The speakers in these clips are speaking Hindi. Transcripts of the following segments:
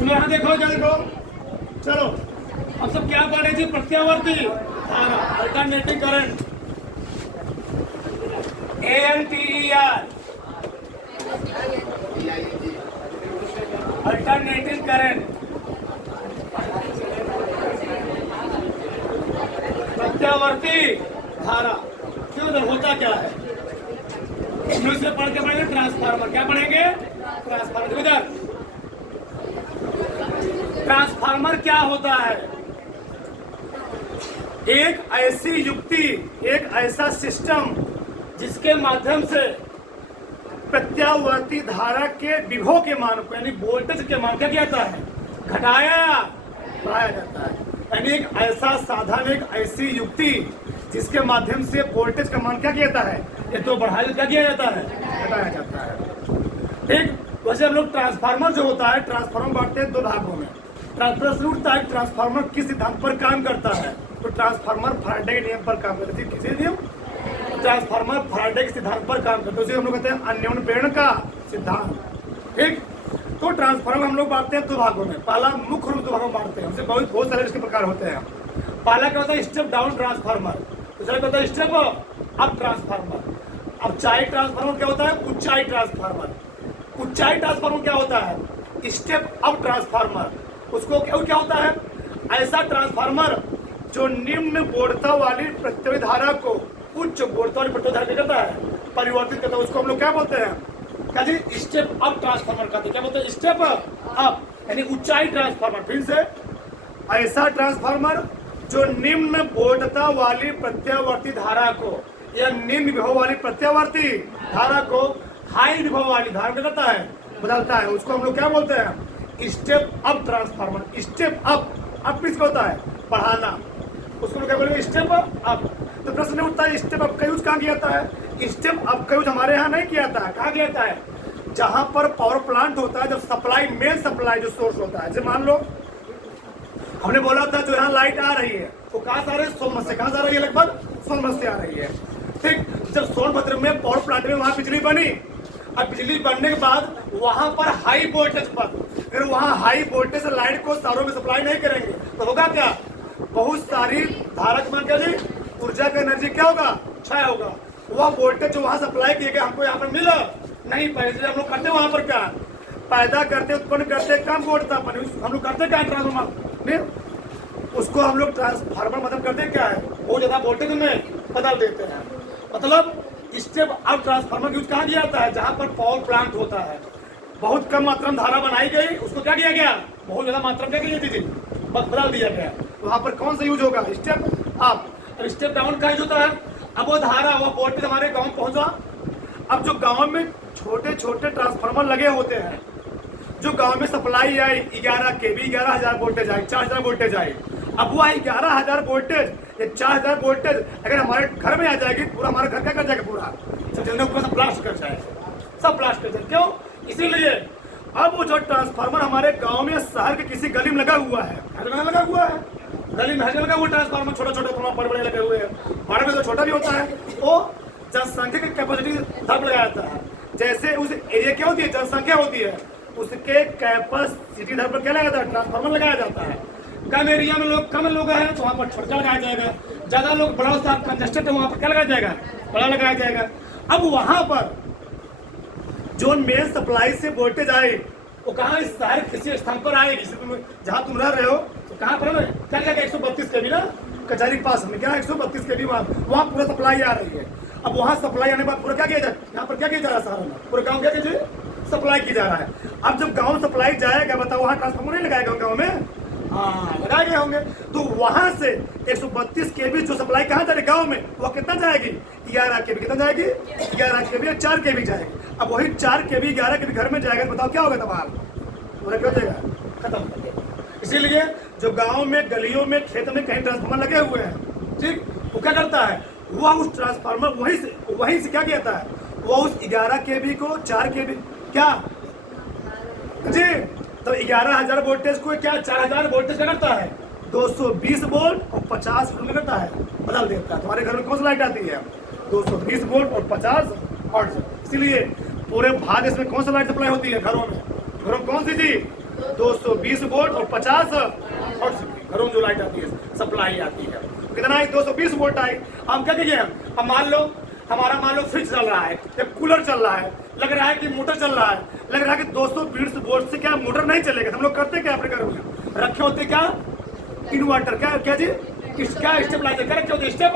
चलो यहाँ देखो, क्या देखो, चलो अब सब क्या पढ़ रहे थे? प्रत्यावर्ती धारा, alternating current, ALTER, alternating current, प्रत्यावर्ती धारा। क्यों होता क्या है? इंग्लिश में पढ़ के पढ़ेंगे ट्रांसफार्मर। क्या पढ़ेंगे? ट्रांसफार्मर। इधर ट्रांसफार्मर क्या होता है? एक ऐसी युक्ति, एक ऐसा सिस्टम जिसके माध्यम से प्रत्यावर्ती धारा के विभव के मान को, यानी वोल्टेज के मान, क्या किया जाता है? घटाया या बढ़ाया जाता है। यानी एक ऐसा साधन, एक ऐसी युक्ति जिसके माध्यम से वोल्टेज का मान क्या किया जाता है? ये तो बढ़ाया, क्या किया जाता है? घटाया जाता है। ठीक, वैसे हम लोग ट्रांसफार्मर जो होता है, ट्रांसफार्मर बांटते हैं दो भागों में। प्रश्न उठता है ट्रांसफार्मर किस सिद्धांत पर काम करता है? तो ट्रांसफार्मर फैराडे के नियम पर काम करता है। किसी नियम? ट्रांसफार्मर फैराडे के सिद्धांत पर काम करता है, उसे हम लोग कहते हैं अन्योन्य प्रेरण का सिद्धांत। ठीक, तो ट्रांसफार्मर हम लोग बांटते हैं दो भागों में। पहला मुख्य रूप दो भागों में बांटते हैं, उनसे बहुत सारे इसके प्रकार होते हैं। पहला क्या होता है? Step down transformer. दूसरा क्या होता है? Step up transformer. अब ऊंचाई ट्रांसफार्मर क्या होता है? ऊंचाई ट्रांसफार्मर। ऊंचाई ट्रांसफार्मर क्या होता है? Step up transformer. उसको क्या होता है? ऐसा ट्रांसफार्मर जो निम्न वोल्टता वाली प्रत्यय धारा को उच्च वोल्टता वाली प्रत्यय धारा करता है, परिवर्तित करता है। उसको हम लोग क्या बोलते हैं? क्या जी? स्टेप अप ट्रांसफार्मर कहते हैं। क्या बोलते हैं? स्टेप अप, यानी ऊंचाई ट्रांसफार्मर। फिर से, ऐसा ट्रांसफार्मर जो निम्न वोल्टता वाली प्रत्यावर्ती धारा को, या निम्न विभव वाली प्रत्यावर्ती धारा को हाई विभव वाली धारा में करता है, बदलता है, उसको हम लोग क्या बोलते हैं? Step up transformer. Step up किसका होता है? बढ़ाना, उसको हम क्या बोलेंगे? Step up. तो प्रश्न उठता है स्टेप अप का यूज कहाँ किया जाता है? स्टेप अप का यूज हमारे यहाँ नहीं किया जाता है। कहाँ किया जाता है? जहां पर पावर प्लांट होता है, जब सप्लाई, मेन सप्लाई जो सोर्स होता है, जैसे मान लो हमने बोला था जो यहाँ लाइट आ रही है वो कहाँ से आ रही है? सोनभद्र से। कहाँ से आ रही है? लगभग सोनभद्र से आ रही है। ठीक, जब सोनभद्र में पावर प्लांट में वहां बिजली बनी, अब बिजली बनने के बाद वहां पर हाई वोल्टेज पर, फिर वहां हाई वोल्टेज लाइट को तारों में सप्लाई नहीं करेंगे तो होगा क्या? बहुत सारी धारा के मान क्या जी? ऊर्जा का एनर्जी क्या होगा? क्षय होगा। वह वोल्टेज जो वहां सप्लाई किए गए हमको यहाँ पर मिला नहीं, पहले हम लोग करते वहां पर क्या पैदा करते, उत्पन्न करते, कम वोल्टता हम लोग करते क्या? ट्रांसफार्मर, उसको हम लोग ट्रांसफार्मर मतलब करते क्या है? बहुत ज्यादा वोल्टेज में बदल देते हैं। मतलब स्टेप अप ट्रांसफार्मर यूज कहाँ किया जाता है? जहां पर पावर प्लांट होता है, बहुत कम मात्रा में धारा बनाई गई, उसको क्या किया गया? बहुत ज्यादा मात्रा में क्या की बदल दिया गया। वहां पर कौन सा यूज होगा? Step up. स्टेप डाउन का यूज होता है, अब वो धारा, वो वोल्टेज हमारे गांव पहुंचा। अब जो गांव में छोटे छोटे ट्रांसफार्मर लगे होते हैं, जो गांव में supply I 11 kV, 11,000 voltage I, 4,000 voltage I. अब वो 11,000 वोल्टेज, ये 4,000 वोल्टेज अगर हमारे घर में आ जाएगी, पूरा हमारा घर क्या कर जाएगा? पूरा जलने को सब ब्लास्ट कर जाएगा, सब ब्लास्ट कर जाएगा। क्यों? इसीलिए अब वो जो ट्रांसफार्मर हमारे गांव में, शहर के किसी गली में लगा हुआ है, लगा हुआ है, गली में लगा हुआ ट्रांसफार्मर, छोटे छोटे बड़े बड़े लगे हुए हैं। बड़े में तो छोटा भी होता है, वो जनसंख्या की कैपेसिटी धर्म लगाया जाता है। जैसे उस एरिया क्या होती है? जनसंख्या होती है, उसके कैपेसिटी धर्म पर क्या लगाया जाता है? ट्रांसफार्मर लगाया जाता है। कम एरिया में लोग, कम लोग हैं तो वहाँ पर छोटा लगाया जाएगा। ज्यादा लोग, बड़ा सा कंजेस्टेड है, वहाँ पर क्या लगाया जाएगा? बड़ा लगाया जाएगा। अब वहां पर जो मेन सप्लाई से वोल्टेज आए वो कहाँ? इस शहर किसी स्थान पर आएगी, जहाँ तुम रह रहे हो तो कहाँ पर है? क्या क्या 132 kV ना, कचहरी के पास में क्या 132 kV वहाँ पूरा सप्लाई आ रही है। अब वहाँ सप्लाई आने के बाद पूरा क्या किया जाए? यहाँ पर क्या किया जा रहा है? शहर में पूरे गाँव क्या कीजिए? सप्लाई की जा रहा है। अब जब गाँव सप्लाई जाएगा, बताओ वहाँ ट्रांसफार्मर नहीं लगाएगा गाँव में? हाँ, लगाए गए होंगे। तो वहां से 132 kV जो सप्लाई कहाँ जा रही गाँव में, वो कितना जाएगी? 11 kV। कितना जाएगी? 11 kV या 4 kV जाएगी। अब वही 4 kV 11 kV घर में जाएगा, बताओ क्या होगा? तबाल पूरा क्या हो जाएगा? खत्म कर देगा। इसीलिए जो गाँव में, गलियों में, खेत में कहीं ट्रांसफार्मर लगे हुए हैं, ठीक, वो क्या करता है? वह उस ट्रांसफार्मर वहीं से क्या कहता है? वो उस 11 kV को 4 kV क्या जी, तो 11,000 वोल्टेज को क्या 4,000 वोल्टेज का करता है? 220 वोल्ट और 50 वोल्ट में करता है, बदल देता है। तुम्हारे घर में कौन सी लाइट आती है? 220 वोल्ट और 50 वोल्ट। इसीलिए पूरे भारत देश में कौन सा लाइट सप्लाई होती है घरों में? घरों में कौन सी थी? 220 वोल्ट और 50 और घरों में जो लाइट आती है सप्लाई आती है कितना है 220 वोल्ट आई। हम क्या कीजिए हम मान लो फ्रिज चल रहा है या कूलर चल रहा है, लग रहा है कि मोटर चल रहा है, लग रहा है कि 220 वोल्ट से क्या मोटर नहीं चलेगा। हम लोग करते क्या अपने घर में रखे होते क्या इन्वर्टर क्या जी क्या स्टेबलाइजर क्या रखे होते स्टेप।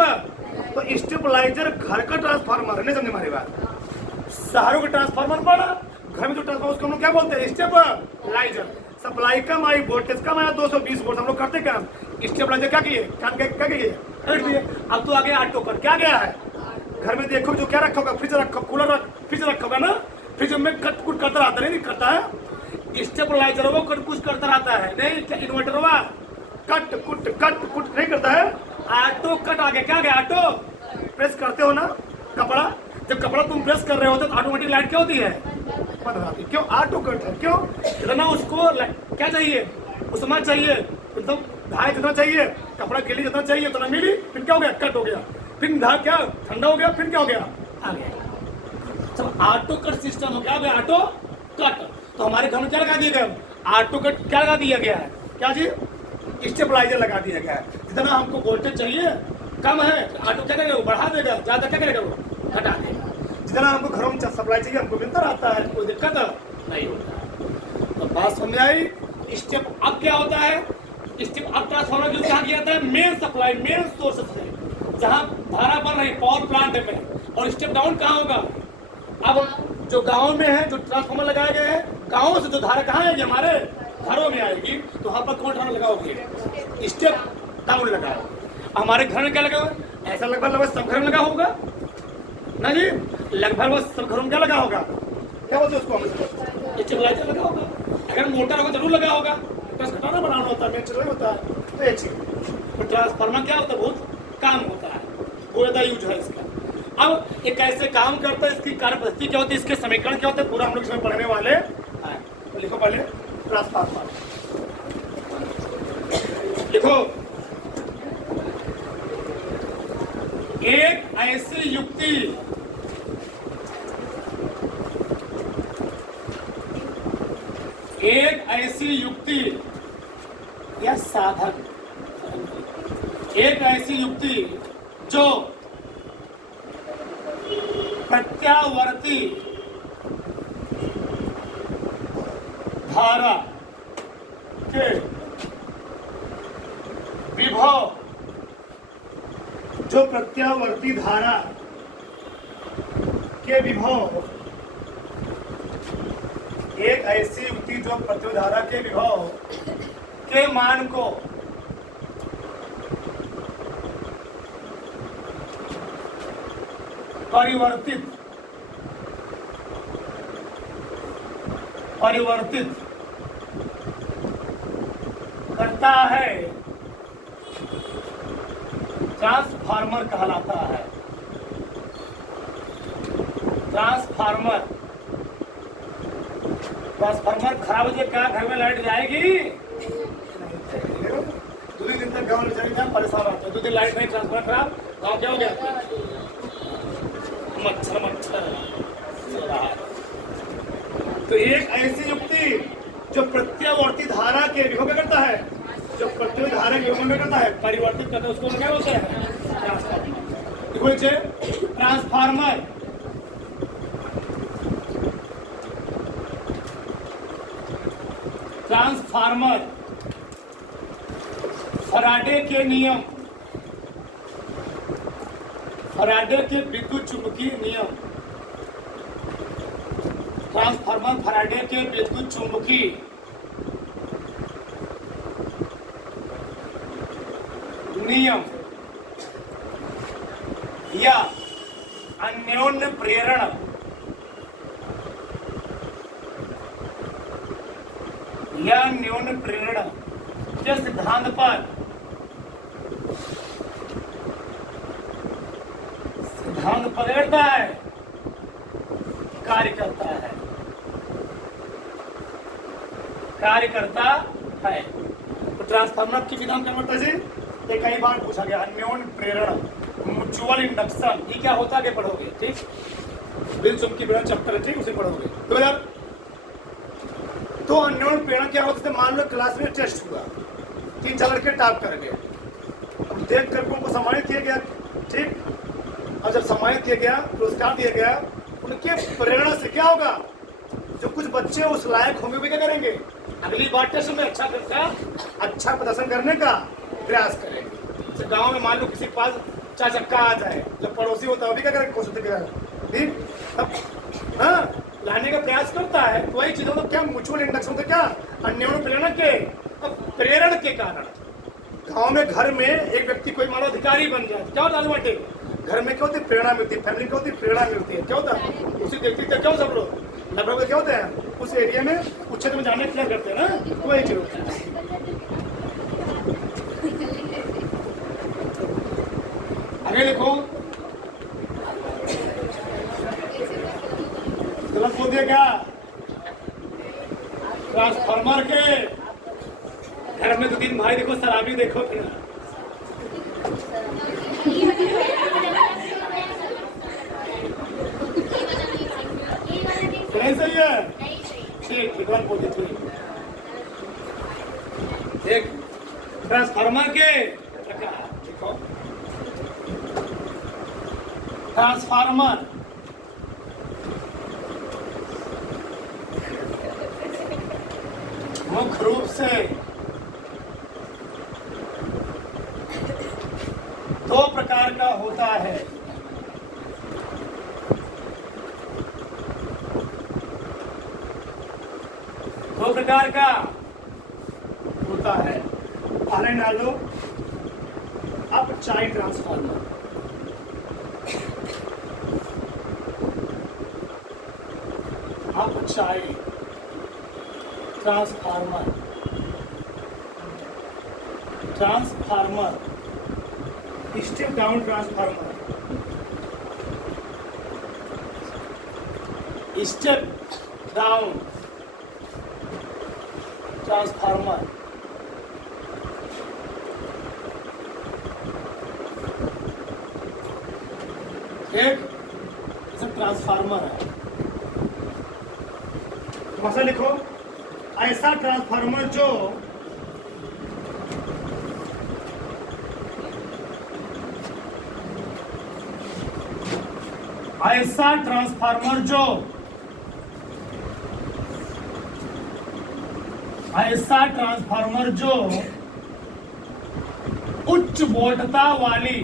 तो स्टेबलाइजर घर का ट्रांसफार्मर नहीं समझे हमारी बात। शहरों का ट्रांसफार्मर बड़ा, घर में जो ट्रांसफार्मर उसको हम लोग क्या बोलते हैं स्टेबलाइजर। सप्लाई कम आई वोल्टेज कम आया 220 वोल्ट। हम लोग करते क्या स्टेबलाइजर क्या किए क्या किए रख दिए। अब तो आगे ऑटो पर क्या गया है घर में देखो जो क्या रखा होगा फ्रिज रखा कूलर फ्रिज रखा होगा ना, फ्रिज में कट कुट करता रहता नहीं करता है। स्टेबलाइजर वो कट कुछ करता रहता है नहीं क्या इन्वर्टर हुआ कट कुट नहीं करता है। ऑटो कट आ गया क्या गया ऑटो प्रेस करते हो ना कपड़ा, जब कपड़ा तुम प्रेस कर रहे होते तो ऑटोमेटिक लाइट क्या होती है बंद हो जाती है। क्यों ऑटो कट है क्यों इतना उसको क्या चाहिए उसमें चाहिए एकदम धाय जितना चाहिए कपड़ा गिली जितना चाहिए उतना मिली फिर क्या हो गया कट हो गया फिर धा क्या ठंडा हो गया फिर क्या हो गया आ गया। सब ऑटो कट सिस्टम हो गया ऑटो कट। तो हमारे घर में क्या लगा दिया गया ऑटो कट क्या लगा दिया गया है क्या जी स्टेबलाइजर लगा दिया गया है। जितना हमको वोल्टेज चाहिए कम है ऑटो क्या करेगा वो बढ़ा देगा, ज्यादा क्या करेगा वो घटा देगा। जितना हमको घरों में सप्लाई चाहिए हमको मिलता रहता है कोई दिक्कत नहीं होता है। तो बात समझ आई। स्टेप अप क्या होता है स्टेप अप ट्रांसफार्मर यूज कहाँ किया जाता है मेन सप्लाई मेन सोर्स से जहाँ धारा बन रही पावर प्लांट में। और स्टेप डाउन कहाँ होगा अब जो गाँव में है जो ट्रांसफार्मर लगाए गए हैं गाँव से जो धारा कहाँ आएगी हमारे घरों में आएगी तो वहाँ पर कौन धारा लगाओगे स्टेप डाउन लगाओ। हमारे घर में क्या लगा हुआ ऐसा लगभग सब घर में लगा होगा ना जी लगभग सब घरों में क्या लगा होगा क्या बोलते उसको स्टेबलाइजर लगा होगा। अगर मोटर होगा जरूर लगा होगा घटाना बनाना होता है नेचुरल होता है। तो एक चीज तो ट्रांसफार्मर क्या होता है बहुत काम होता है वो ज्यादा यूज है इसका। अब एक ऐसे काम करता है इसकी कार्यपद्धति क्या होती है इसके समीकरण क्या होते हैं पूरा हम लोग इसमें पढ़ने वाले हैं। तो लिखो पहले ट्रांसफार्मर लिखो एक ऐसी युक्ति या साधन एक ऐसी युक्ति जो प्रत्यावर्ती धारा के विभव जो प्रत्यावर्ती धारा के विभव एक ऐसी युक्ति जो प्रत्यावर्ती धारा के विभव के मान को परिवर्तित करता है ट्रांसफार्मर कहलाता है। ट्रांसफार्मर खराब हो जाए क्या घर में लाइट जाएगी 2 दिन तक गाँव में जाएगी परेशान रहते 2 दिन लाइट नहीं ट्रांसफार्मर खराब गाँव क्या हो गया मच्छर चल रहा है। तो एक ऐसी युक्ति जो प्रत्यावर्ती धारा के विभव में करता है जो प्रत्यावर्ती धारा के विभव में करता है परिवर्तित करता है उसको क्या बोलते हैं ट्रांसफार्मर। ट्रांसफार्मर फराडे के नियम फराडे के विद्युत चुंबकीय नियम ट्रांसफार्मर फराडे के विद्युत चुंबकीय नियम या अन्योन्य प्रेरण के सिद्धांत पर करता है कार्य करता है। तो ट्रांसफार्मर की विधान क्या होता है ये कई बार पूछा गया अन्योन्य प्रेरण म्यूचुअल इंडक्शन ये क्या होता है पढ़ोगे ठीक बिल चुंबकीय प्रेरण चैप्टर ठीक उसे पढ़ोगे। तो तो अन्योन्य प्रेरणा क्या होता है? मान लो क्लास में टेस्ट हुआ, 3-4 लड़के टॉप कर गए, अब देख कर उनको सम्मानित किया गया, ठीक। और जब सम्मानित किया गया, पुरस्कार दिया गया, उनके प्रेरणा से क्या होगा? जो कुछ बच्चे उस लायक होंगे वे क्या करेंगे? अगली बार टेस्ट में अच्छा प्रदर्शन करने का प्रयास करेंगे। तो गांव में मान लो किसी के पास 4 चक्का आ जाए, जब पड़ोसी होता है वो भी क्या करेंगे? कोशिश ठीक, अब हाँ लाने का प्रयास करता है। तो वही चीज होता क्या? म्यूचुअल इंडक्शन होता क्या? अन्योन्य प्रेरणा के, अब प्रेरण के कारण गांव में घर में एक व्यक्ति कोई मानो अधिकारी बन जाए, क्या होता है? घर में क्या होती है? प्रेरणा मिलती है। फैमिली क्या होती है? प्रेरणा मिलती है। क्या होता है? उसी देखते थे क्या सब लोग लगभग क्या होते हैं? उस एरिया में उस क्षेत्र में जाने क्या करते हैं ना, तो वही चीज होती है। आगे देखो, गलत बोल दिया क्या? ट्रांसफार्मर के घर में तो 3 भाई देखो, शराबी देखो फिर नहीं सही है, ठीक गलत बोल दी। एक ट्रांसफार्मर के देखो, ट्रांसफार्मर मुख्य रूप से 2 प्रकार का होता है। दो प्रकार का होता है। पहले डालो अपचाई ट्रांसफार्मर, अपचाई transformer, transformer step down transformer, step down transformer. एक ट्रांसफार्मर है। भाषा लिखो, ऐसा ट्रांसफार्मर जो ऐसा ट्रांसफार्मर जो ऐसा ट्रांसफार्मर जो उच्च वोल्टता वाली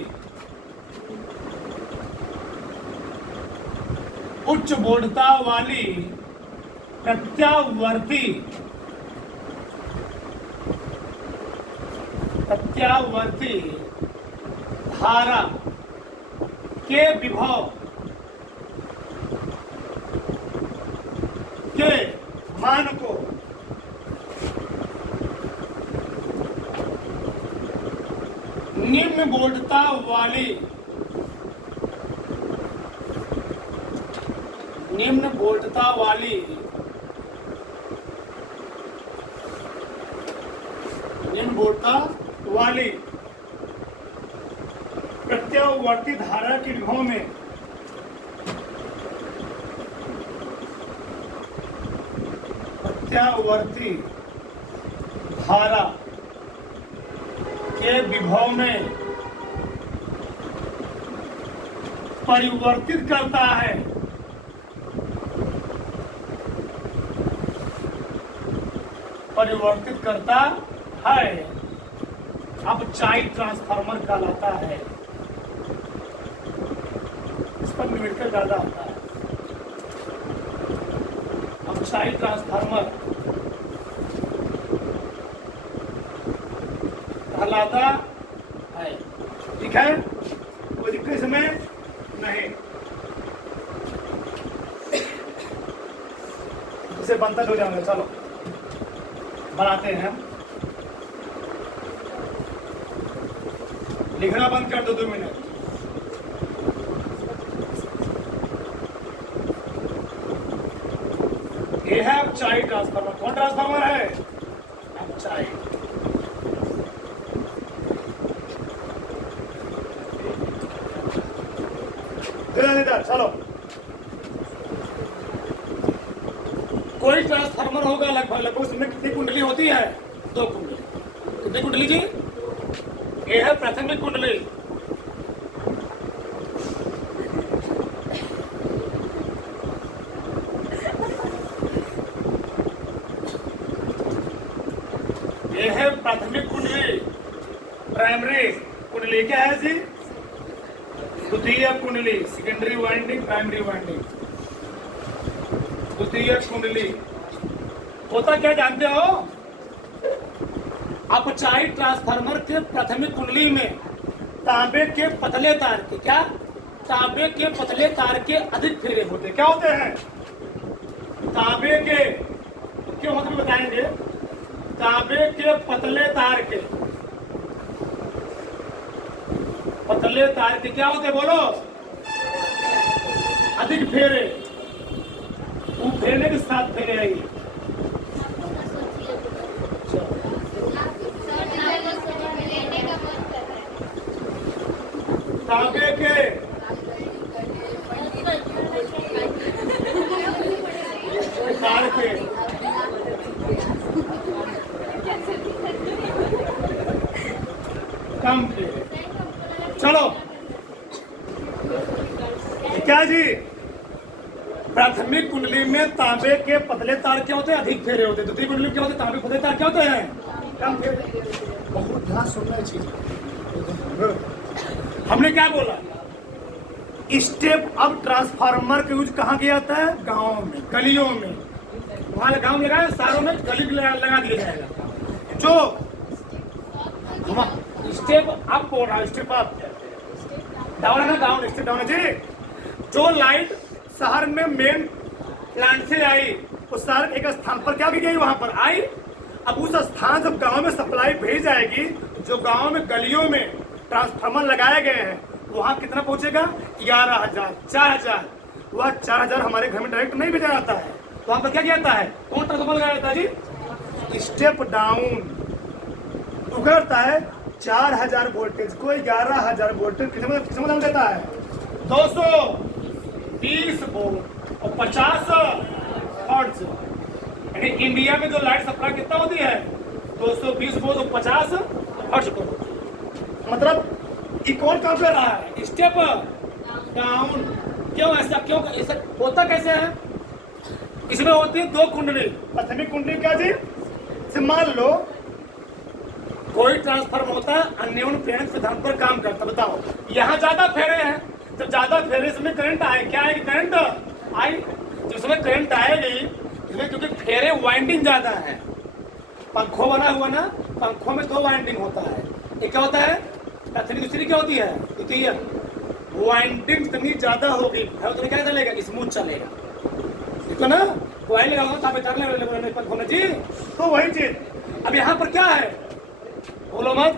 प्रत्यावर्ती धारा के विभव के मान को निम्न वोल्टता वाली प्रत्यावर्ती धारा के विभव में प्रत्यावर्ती धारा के विभव में परिवर्तित करता है। अब चाई ट्रांसफार्मर कहलाता है। इस पर न्यूमेरिकल ज्यादा आता है। अब चाई ट्रांसफार्मर कहलाता है। ठीक है, कोई दिक्कत इसमें नहीं। इसे बनता हो जाएंगे। चलो बनाते हैं। लिखना बंद कर दो 2 मिनट। ये है चाई ट्रांसफार्मर। कौन ट्रांसफार्मर है? चाई। चलो, कोई ट्रांसफार्मर होगा लगभग होती है? 2 कुंडली। कितनी कुंडली जी? ये है प्राथमिक कुंडली। ये है प्राथमिक कुंडली, प्राइमरी कुंडली। क्या है जी? द्वितीय कुंडली, सेकेंडरी वाइंडिंग, प्राइमरी वाइंडिंग। द्वितीय कुंडली होता क्या जानते हो? अपचाई ट्रांसफार्मर के प्राथमिक कुंडली में तांबे के पतले तार के, क्या? तांबे के पतले तार के अधिक फेरे होते। क्या होते हैं? तांबे के, क्यों होते बताएंगे। तांबे के पतले तार के, पतले तार के क्या होते बोलो? अधिक फेरे। वो फेरने के साथ फेरे आएगी। तांबे के तार के कम फेरे। चलो क्या जी? प्राथमिक कुंडली में तांबे के पतले तार क्या होते हैं? अधिक फेरे होते हैं। द्वितीय कुंडली में क्या होते हैं? तांबे के पतले तार क्या होते हैं? कम फेरे। बहुत ध्यान सुनना चीज। हमने क्या बोला? स्टेप अप ट्रांसफार्मर का यूज कहाँ किया जाता है? गाँव में, गलियों में। वहां गाँव में लगाया, शहरों में गली लगा दिया जाएगा। जो स्टेप अप बोल रहा है, स्टेप अप डाउन है ना, डाउन, स्टेप डाउन है जी। जो लाइट शहर में मेन प्लांट से आई, उस शहर एक स्थान पर क्या की गई? वहां पर आई। अब उस स्थान जब गांव में सप्लाई भेज जाएगी, जो गांव में गलियों में ट्रांसफार्मर लगाए गए हैं, वहां कितना पहुंचेगा? 11,000, 4,000। वह 4,000 हमारे घर में डायरेक्ट नहीं भेजा जाता है। तो वहां पर क्या किया जाता है? कौन ट्रांसफार्मर लगाया जाता है जी? Step down. तो करता है 4,000 वोल्टेज को 11,000 वोल्टेज किसमें बदल देता है? 220 वोल्ट और 50 हर्ट्ज। यानी इंडिया में जो लाइट सप्लाई कितना होती है? 220 वोल्ट और 50 हर्ट्ज को। मतलब ये कौन काम कर रहा है? Step down. क्यों ऐसा? क्यों ऐसा होता कैसे है? इसमें होती है 2 कुंडली। प्राथमिक कुंडली क्या जी? मान लो कोई ट्रांसफार्मर होता है, अन्योन्य प्रेरक सिद्धांत पर काम करता। बताओ, यहाँ ज्यादा फेरे हैं, जब ज्यादा फेरे इसमें करंट आए, क्या आएगी? Current I. जब इसमें करंट आएगी इसमें, क्योंकि फेरे वाइंडिंग ज्यादा है। पंखों बना हुआ ना, पंखों में 2 वाइंडिंग होता है। एक क्या होता है? दूसरी क्या होती है? द्वितीय। वाइंडिंग जितनी ज्यादा होगी उतनी क्या चलेगा? स्मूथ चलेगा। देखो ना, कॉइल लगा हुआ पंखों में जी। तो वही चीज अब यहाँ पर क्या है? बोलो मत।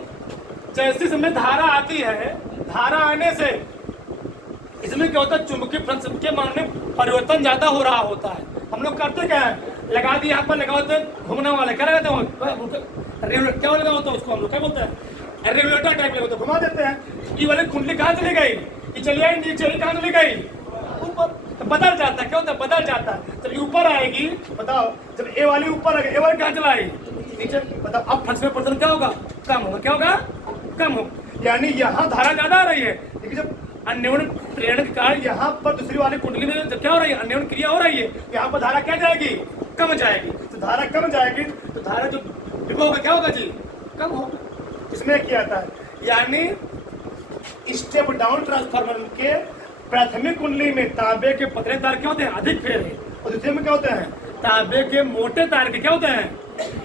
जैसे इसमें धारा आती है, धारा आने से इसमें क्या होता है? चुंबकीय फ्लक्स के मान में परिवर्तन ज्यादा हो रहा होता है। हम लोग करते क्या है? लगा दिए, यहाँ पर लगा होते घूमने वाले, क्या लगाते हैं? क्या लगा होता है उसको हम लोग क्या बोलते हैं? रेगुलेटर टाइप लगा, घुमा देते हैं। ये वाली कुंडली कहाँ चली गई? ये चली आई नीचे, कहाँ चली गई? ऊपर। तो बदल जाता है। क्या होता है? बदल जाता है। जब ऊपर आएगी, बताओ, जब ए वाली ऊपर आ गई, ए वाली कहाँ चला आई? नीचे। बताओ, अब फ्लक्स में परिवर्तन क्या होगा? कम होगा। क्या होगा? कम होगा। यानी यहाँ धारा ज्यादा आ रही है, लेकिन जब अन्योन्य प्रेरण के कारण यहाँ पर दूसरी वाली कुंडली में जब क्या हो रही है? अन्योन्य क्रिया हो रही है, यहाँ पर धारा क्या जाएगी? कम जाएगी। तो धारा कम जाएगी तो धारा जो विभव होगा क्या होगा जी? कम होगा। इसमें किया था, यानी स्टेप डाउन ट्रांसफार्मर के प्राथमिक कुंडली में तांबे के पतले तार क्या होते हैं? अधिक फेरे। और दूसरे में क्या होते हैं? तांबे के मोटे तार के क्या होते हैं?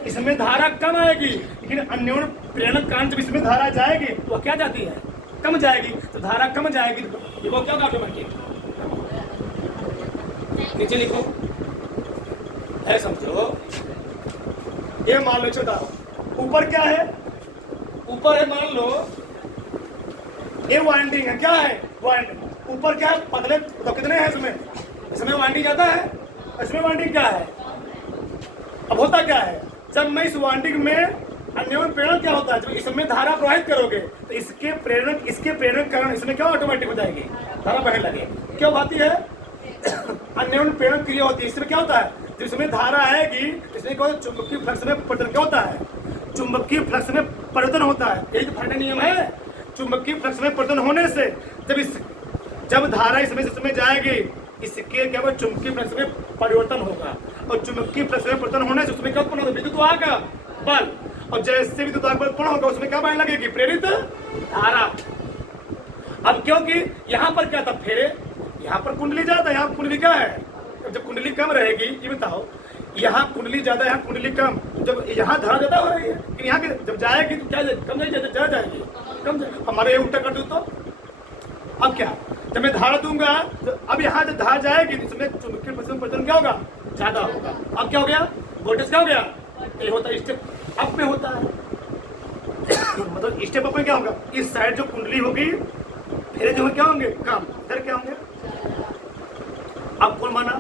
इसमें धारा कम आएगी, लेकिन अन्योन्य प्रेरण कारण जब इसमें धारा जाएगी तो क्या जाती है? कम जाएगी। तो धारा कम जाएगी तो वो क्या होगा? नीचे लिखो, है समझो। ये मान लो छोटा, ऊपर क्या है? ऊपर है, मान लो ये वाइंडिंग है। क्या है? वाइंडिंग। ऊपर क्या है? पतले। तो कितने हैं इसमें? इसमें वाइंडिंग ज्यादा है, इसमें वाइंडिंग क्या है? अब होता क्या है? जब मैं इस वाइंडिंग में अन्योन्य प्रेरण क्या होता है? जब इसमें धारा प्रवाहित करोगे तो इसके प्रेरण कारण इसमें क्या ऑटोमेटिक हो जाएगी? धारा बहने लगे। क्यों आती है? अन्योन्य प्रेरण क्रिया होती है। इसमें क्या होता है? जिसमें धारा आएगी इसमें क्या होता है, चुंबकीय फ्लक्स में परिवर्तन क्या होता है, चुंबकीय फ्लक्स में परिवर्तन होता है। यही तो फाइनल नियम है। चुंबकीय फ्लक्स में परिवर्तन होने से जब धारा इसमें से इसमें जाएगी, इसके क्या होगा, चुंबकीय फ्लक्स में परिवर्तन होगा, और चुंबकीय फ्लक्स में परिवर्तन होने से उसमें क्या उत्पन्न होगा, विद्युत वाहक बल, और जैसे विद्युत वाहक बल उत्पन्न होगा उसमें क्या बहने लगेगी, प्रेरित धारा। अब क्योंकि यहाँ पर क्या था, फेरे, यहाँ पर कुंडली ज्यादा, यहाँ कुंडली क्या है, जब कुंडली कम रहेगी, ये बताओ, यहाँ कुंडली ज्यादा, यहाँ कुंडली कम, जब यहाँ धारा ज्यादा हो रही है, लेकिन यहाँ जब जाएगी तो क्या कम जाएगी, ज्यादा जाएगी, कम जाएगी। हमारे ये उल्टा कर दो तो अब क्या, जब मैं धारा दूंगा तो अब यहाँ जब धारा जाएगी तो इसमें चुंबकीय परिवर्तन क्या होगा, ज्यादा होगा। अब क्या हो गया, वोल्टेज क्या हो गया, ये होता है स्टेप अप में होता है। मतलब स्टेप अप में क्या होगा, इस साइड जो कुंडली होगी फेरे जो है क्या होंगे, कम, इधर क्या होंगे। अब कौन माना,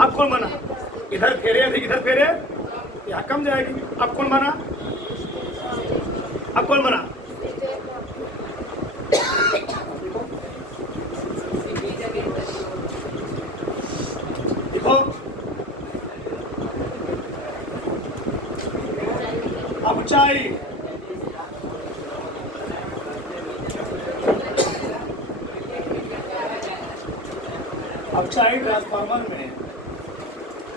अब कौन माना, इधर फेरे अधिक, इधर फेरे, यहाँ कम जाएगी। अब कौन माना, अब कौन माना, देखो अब ऊंचाई, ऊंचाई ट्रांसफार्मर में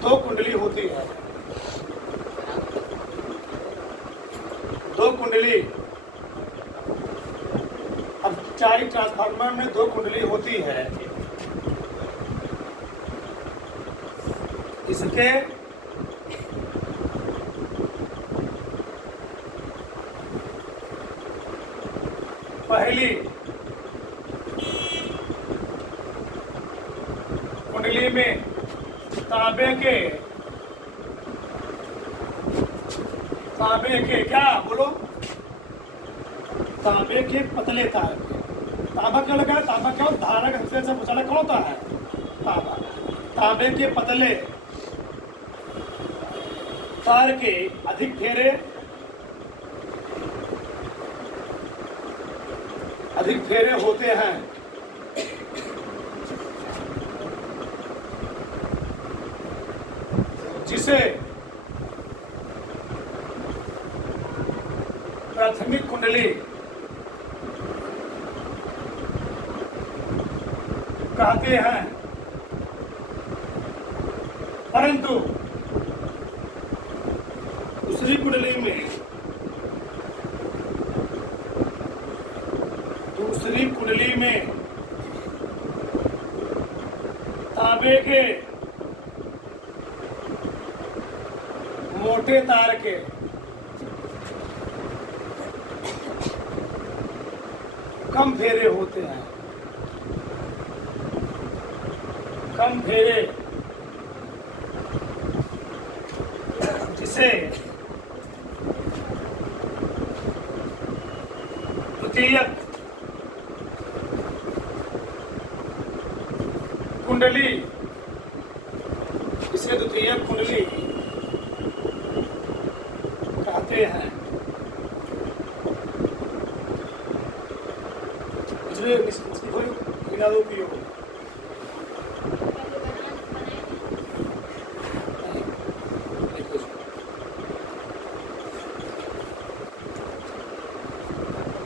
दो कुंडली होती है, दो कुंडली। अब ऊंचाई ट्रांसफार्मर में दो कुंडली होती है, इसके पहली कुंडली में तांबे के क्या बोलो, तांबे के पतले तार के, तांबा क्या लगा है, तांबा क्या होता है, धारा का सबसे अच्छा पुछाना कौन होता है, तांबा। तांबे के पतले तार के अधिक फेरे होते हैं, जिसे प्राथमिक कुंडली कहते हैं। परंतु दूसरी कुंडली में तांबे के मोटे तार के कम फेरे होते हैं, कम फेरे, जिसे द्वितीयक कुंडली, इसे द्वितीयक कुंडली कहते हैं।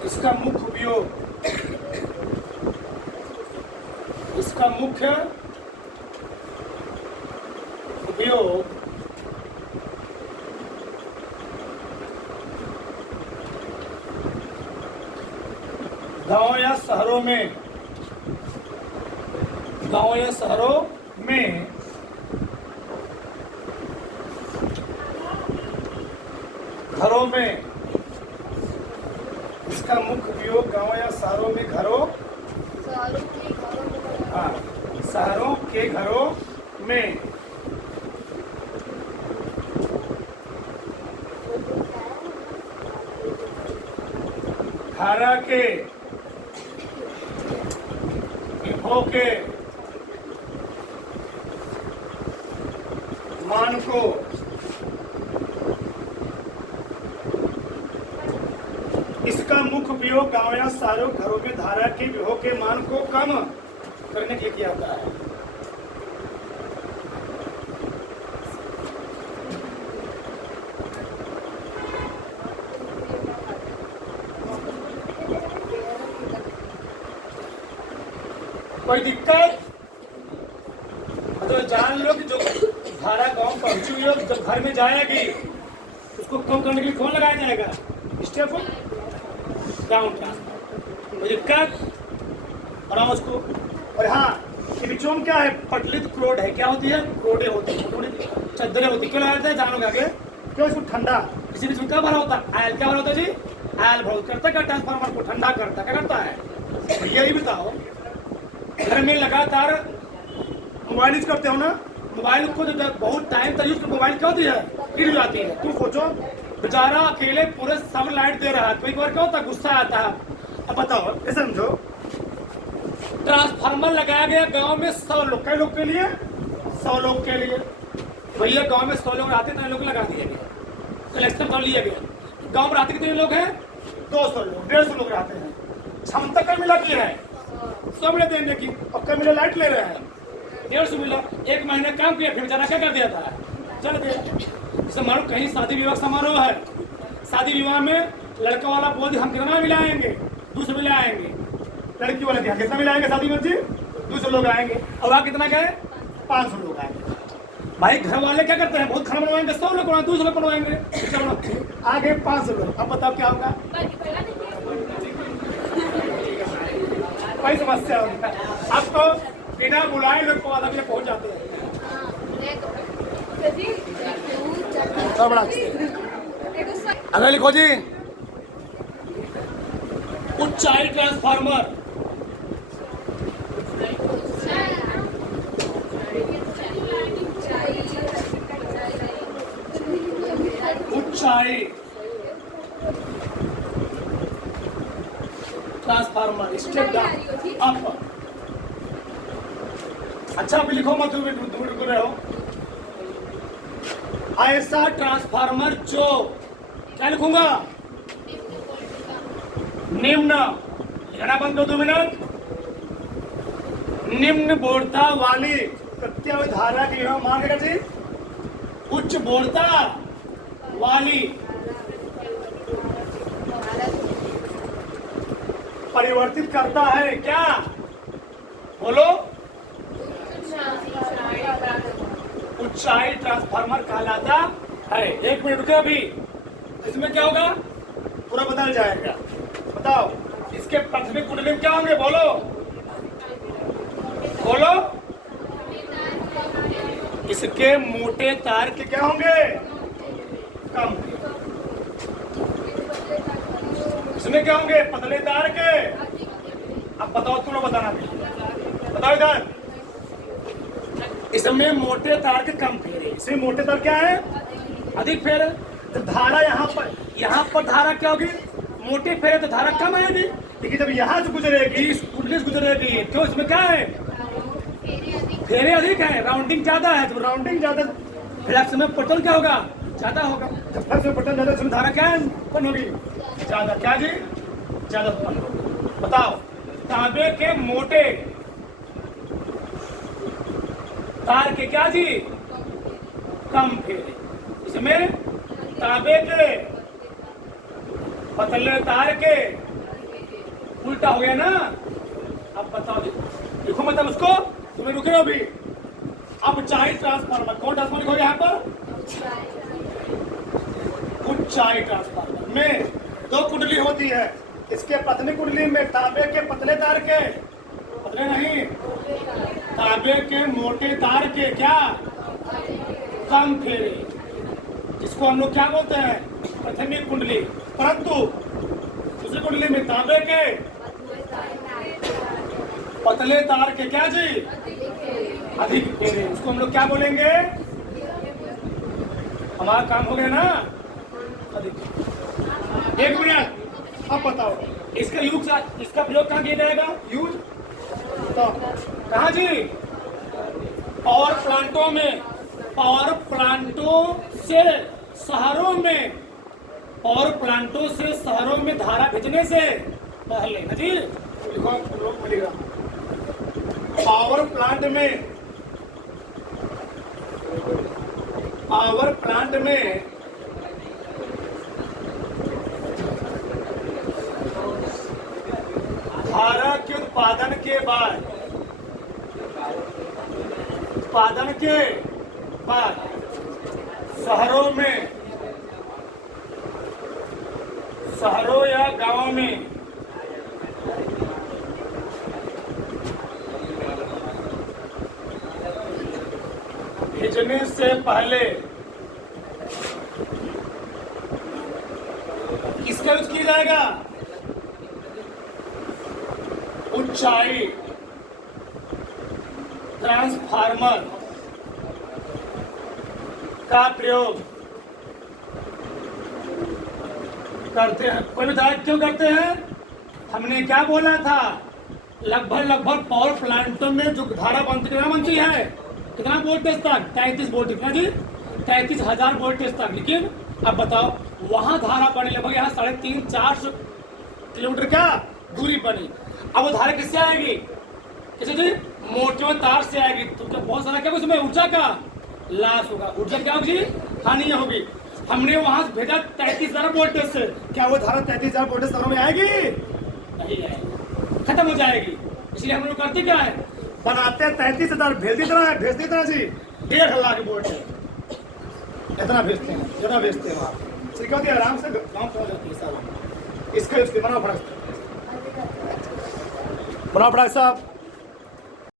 इसका मुख्य उपयोग, इसका मुख्य उपयोग गांव या शहरों में, गांव या शहरों में घरों में, इसका मुख्य उपयोग गांव या शहरों में, हाँ, शहरों के घरों में धारा के विभव के मान को इसका मुख्य उपयोग गांव या शहरों घरों में धारा के विभव के मान को कम करने के लिए किया जाता है। कोई दिक्कत? तो जान लो कि जो धारा गांव पहुंची हुई है, जब घर में जाएगी उसको कम करने के लिए कौन लगाया जाएगा? Step down transformer. कोई दिक्कत? और उसको, और हाँ, ये बीचों में क्या है? पटलित क्रोड है। क्या होती है? क्रोडे होती है, चद्दरें होती है। क्यों लगाया जाता है? जानोगे आगे क्यों? इसको ठंडा, किसी बीच में क्या भरा होता है? आयल। क्या भरा होता है जी? आयल भरा करता है। ट्रांसफार्मर को ठंडा करता है। क्या करता है? यही बताओ, घर में लगातार मोबाइल यूज करते हो ना, मोबाइल को जब बहुत टाइम तक यूज कर, मोबाइल क्या होती है? गिर जाती है। तुम सोचो बेचारा अकेले पूरे सब लाइट दे रहा है, तो एक बार क्या होता है? गुस्सा आता है। अब बताओ, ये समझो, ट्रांसफार्मर लगाया गया गांव में 100 लोग, कई लोग के लिए? 100 लोग के लिए। भैया गांव में 100 लोग रहते, इतने लोग लगा दिया गया, कलेक्शन कर लिया गया। गांव में रहते कितने लोग हैं? 200 लोग, 150 लोग रहते हैं। क्षमता कई मिला की है? 100 मिला देने की, और कई मिला लाइट ले रहे हैं, 150 मिला। एक महीने काम किया, फिर बेचारा क्या कर दिया था? चल दिया। जैसे मानो कहीं शादी विवाह समारोह है, शादी विवाह में लड़का वाला बोल दिया हम कितना मिलाएंगे? 200 मिलाएंगे। लड़की वाले क्या कितना मिलाएंगे? शादी में जी 200 लोग आएंगे। और वहाँ कितना गए? 500 लोग आएंगे। भाई घर वाले क्या करते हैं? बहुत खाना बनवाएंगे, 100 लोग बनवाएंगे, 200 लोग बनवाएंगे, चलो आगे 500 लोग। अब बताओ क्या होगा? कोई समस्या होगी? अब तो बिना बुलाए लोग को आधा पहुंच जाते हैं। अगर लिखो जी, ऊंचाई ट्रांसफार्मर। ऊंचाई ट्रांसफार्मर, स्टेप डाउन अप। अच्छा अभी लिखो मत, तुम रहे हो। ऐसा ट्रांसफार्मर जो, क्या लिखूंगा? निम्न, लिखना बंद दो 2 मिनट। निम्न बोधता वाली प्रत्यय धारा की मान लेगा जी, उच्च बोधता वाली परिवर्तित करता है। क्या बोलो? ऊंचाई ट्रांसफार्मर कहलाता है। 1 मिनट रुके अभी, इसमें क्या होगा पूरा बदल जाएगा। बताओ इसके प्राथमिक कुंडली क्या होंगे? बोलो बोलो। इसके मोटे तार के क्या होंगे? कम। इसमें क्या होंगे? पतले तार के। अब बताओ, तुम लोग बताना, बताओ इधर। इसमें मोटे तार के कम फेरे, इसमें मोटे तार क्या है? अधिक फेरे। तो धारा यहाँ पर धारा क्या होगी? मोटे फेरे तो धारा कम आएगी, लेकिन जब यहाँ से गुजरेगी, इस कुंडली से गुजरेगी, तो इसमें क्या है? फेरे अधिक है, राउंडिंग ज्यादा है। तो राउंडिंग ज्यादा, फ्लक्स में पटल क्या होगा? ज्यादा होगा। जब फ्लक्स में पटल ज्यादा, उसमें धारा क्या है? उत्पन्न होगी ज्यादा। क्या जी? ज्यादा उत्पन्न होगी। बताओ, तांबे के मोटे तार के क्या जी? कम फेरे। इसमें तांबे के पतले तार के उल्टा हो गया ना। अब बताओ, देखो मतलब उसको, तुम्हें रुके हो भी। अब ऊंचाई ट्रांसफार्मर, कौन ट्रांसफार्मर लिखो यहाँ पर? ऊंचाई ट्रांसफार्मर में 2 कुंडली होती है। इसके प्राथमिक कुंडली में तांबे के पतले तार के, पतले नहीं, तांबे के मोटे तार के क्या? कम फेरे, जिसको हम लोग क्या बोलते हैं? प्राथमिक कुंडली। परंतु दूसरी कुंडली में तांबे के पतले तार के क्या जी? अधिक फेरे, उसको हम लोग क्या बोलेंगे? हमारा काम हो गया ना? अधिक। 1 मिनट, अब बताओ इसका यूज, इसका प्रयोग कहाँ किया जाएगा? यूज बताओ कहाँ जी? पावर प्लांटों में, पावर प्लांटों से शहरों में, पावर प्लांटों से शहरों में धारा भेजने से पहले ना जी। लिखो मिलेगा, पावर प्लांट में, पावर प्लांट में धारा के उत्पादन के बाद, उत्पादन के बाद शहरों या गांवों में भेजने से पहले किसका यूज किया जाएगा? ऊंचाई ट्रांसफार्मर का प्रयोग करते हैं। कोई बताया क्यों करते हैं? हमने क्या बोला था? लगभग पावर प्लांटों में जो धारा बनती है कितना वोल्टेज तक? 33 वोल्ट। कितना जी? 33,000 वोल्टेज तक। लेकिन अब बताओ, वहां धारा बनी लगभग यहाँ 350-400 किलोमीटर का दूरी बनी। अब वो धारा किससे आएगी? किसी जी मोटे तार से आएगी। तो क्या बहुत सारा क्या उसमें ऊर्जा का लॉस होगा? ऊर्जा क्या होगी? हानि होगी। हमने वहां भेजा 33,000 वोल्टेज से, क्या वो धारा 33,000 वोल्टेज शहरों में आएगी? नहीं आएगी, खत्म हो जाएगी। इसलिए हम लोग करते क्या है? बनाते हैं 33,000, भेज देता जी 1.5 लाख वोल्ट इतना भेजते हैं, जितना भेजते हैं वहाँ ठीक है, आराम से गाँव पहुँच जाती है सारा। इसका बनाओ बड़ा साहब।